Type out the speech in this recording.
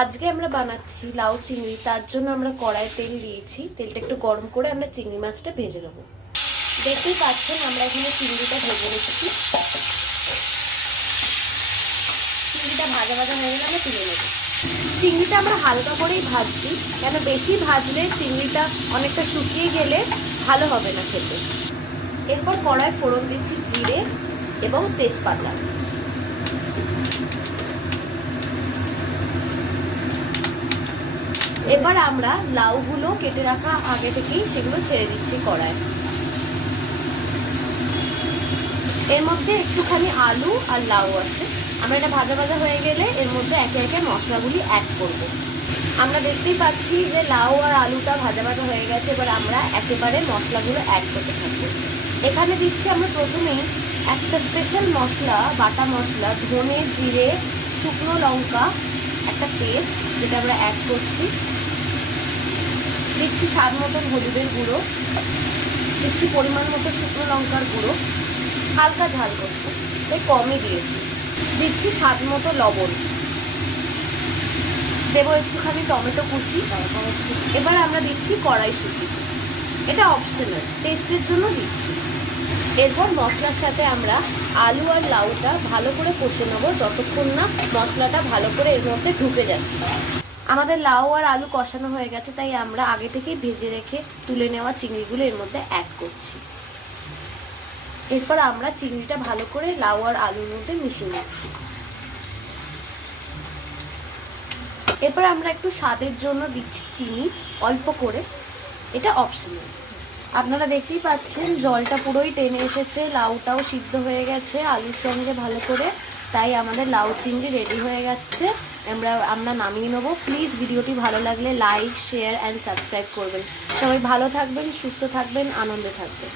আজকে আমরা বানাচ্ছি লাউ চিংড়ি। তার জন্য আমরা কড়াই তেল দিয়েছি। তেলটা একটু গরম করে আমরা চিংড়ি মাছটা ভেজে নেব। দেখতেই পাচ্ছেন আমরা এখানে চিংড়িটা ভেজে রেখেছি। চিংড়িটা ভাজা ভাজা হয়ে গেলে আমরা তুলে নেব। চিংড়িটা আমরা হালকা করেই ভাজছি, কেন বেশি ভাজলে চিংড়িটা অনেকটা শুকিয়ে গেলে ভালো হবে না খেতে। এরপর কড়াই ফোড়ন দিচ্ছি জিরে এবং তেজপাতা। এবার আমরা লাউগুলো কেটে রাখা আগে থেকেই সেগুলো ছেড়ে দিচ্ছি কড়ায়। এর মধ্যে একটুখানি আলু আর লাউ আছে। আমরা এটা ভাজা ভাজা হয়ে গেলে এর মধ্যে একে একে মশলাগুলি অ্যাড করব। আমরা দেখতেই পাচ্ছি যে লাউ আর আলুটা ভাজা ভাজা হয়ে গেছে। এবার আমরা একেবারে মশলাগুলো অ্যাড করতে থাকবো। এখানে দিচ্ছি আমরা প্রথমেই একটা স্পেশাল মশলা, বাটা মশলা, ধনে জিরে শুকনো লঙ্কা একটা পেস্ট, যেটা আমরা অ্যাড করছি। দিচ্ছি স্বাদ মতন হলুদের গুঁড়ো, দিচ্ছি পরিমাণ মতো শুকনো লঙ্কার গুঁড়ো, হালকা ঝাল করছি তাই কমই দিয়েছি। দিচ্ছি স্বাদ মতো লবণ, দেবো একটুখানি টমেটো কুচি। এবার আমরা দিচ্ছি কড়াইশুঁটি, এটা অপশনাল, টেস্টের জন্য দিচ্ছি। এরপর মশলার সাথে আমরা আলু আর লাউটা ভালো করে কষে নেবো যতক্ষণ না মশলাটা ভালো করে এর মধ্যে ঢুকে যাচ্ছে। আমাদের লাউ আর আলু কষানো হয়ে গেছে, তাই আমরা আগে থেকেই ভেজে রেখে তুলে নেওয়া চিংড়িগুলো এর মধ্যে অ্যাড করছি। এরপর আমরা চিংড়িটা ভালো করে লাউ আর আলুর মধ্যে মিশিয়ে নিচ্ছি। এরপর আমরা একটু স্বাদের জন্য দিচ্ছি চিনি অল্প করে, এটা অপশনাল। আপনারা দেখতেই পাচ্ছেন জলটা পুরোই টেনে এসেছে, লাউটাও সিদ্ধ হয়ে গেছে আলুর সঙ্গে ভালো করে, তাই আমাদের লাউ চিংড়ি রেডি হয়ে যাচ্ছে। আমরা নামিয়ে নেবো। প্লিজ ভিডিওটি ভালো লাগলে লাইক, শেয়ার অ্যান্ড সাবস্ক্রাইব করবেন। সবাই ভালো থাকবেন, সুস্থ থাকবেন, আনন্দে থাকবেন।